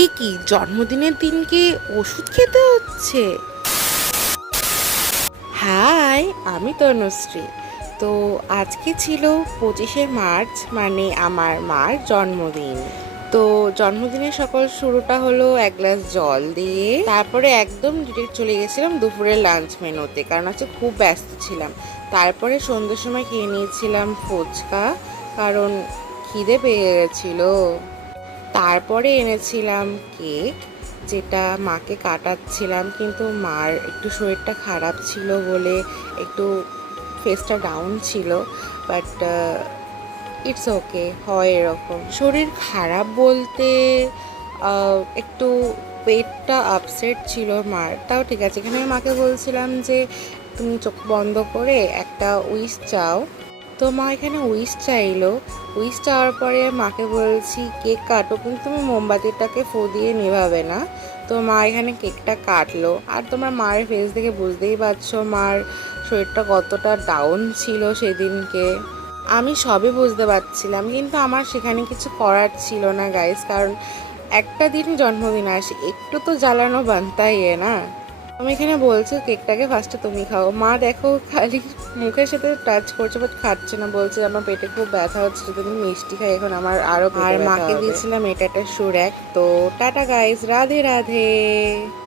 এই কি জন্মদিনের দিনকে ওষুধ খেতে হচ্ছে? হাই, আমি তনুশ্রী। তো আজকে ছিল 25শে মার্চ, মানে আমার মার জন্মদিন। তো জন্মদিনের সকাল শুরুটা হলো এক গ্লাস জল দিয়ে, তারপরে একদম ডিরেক্ট চলে গেছিলাম দুপুরের লাঞ্চ মেনুতে, কারণ হচ্ছে খুব ব্যস্ত ছিলাম। তারপরে সন্ধ্যের সময় খেয়ে নিয়েছিলাম ফুচকা, কারণ খিদে পেয়ে গেছিলো। তারপরে এনেছিলাম কেক, যেটা মাকে কাটাচ্ছিলাম, কিন্তু মার একটু শরীরটা খারাপ ছিল বলে একটু ফেসটা ডাউন ছিল। বাট ইটস ওকে, হয় এরকম। শরীর খারাপ বলতে একটু পেটটা আপসেট ছিল মার, তাও ঠিক আছে। এখানে আমি মাকে বলছিলাম যে তুমি চোখ বন্ধ করে একটা উইশ চাও। তো মা এখানে উইশ চাইলো। উইশ চাওয়ার পরে মাকে বলছি কেক কাটো, কিন্তু তুমি মোমবাতিটাকে ফু দিয়ে নেভাবে না। তো মা এখানে কেকটা কাটলো। আর তোমার মায়ের ফেস দেখে বুঝতেই পারছো মার শরীরটা কতটা ডাউন ছিল সেদিনকে। আমি সবই বুঝতে পারছিলাম, কিন্তু আমার সেখানে কিছু করার ছিল না গাইস, কারণ একটা দিনই জন্মদিন আসে, একটু তো জ্বালানো বানতাই না। আমি এখানে বলছি কেকটাকে ফার্স্টে তুমি খাও। মা দেখো খালি মুখের সাথে টাচ করছে, বাট খাচ্ছে না। বলছে আমার পেটে খুব ব্যথা হচ্ছে, যদি আমি মিষ্টি খাই এখন আমার আরো। আর মাকে দিয়েছিলাম এটা একটা সুরেক। তো টাটা গাইস, রাধে রাধে।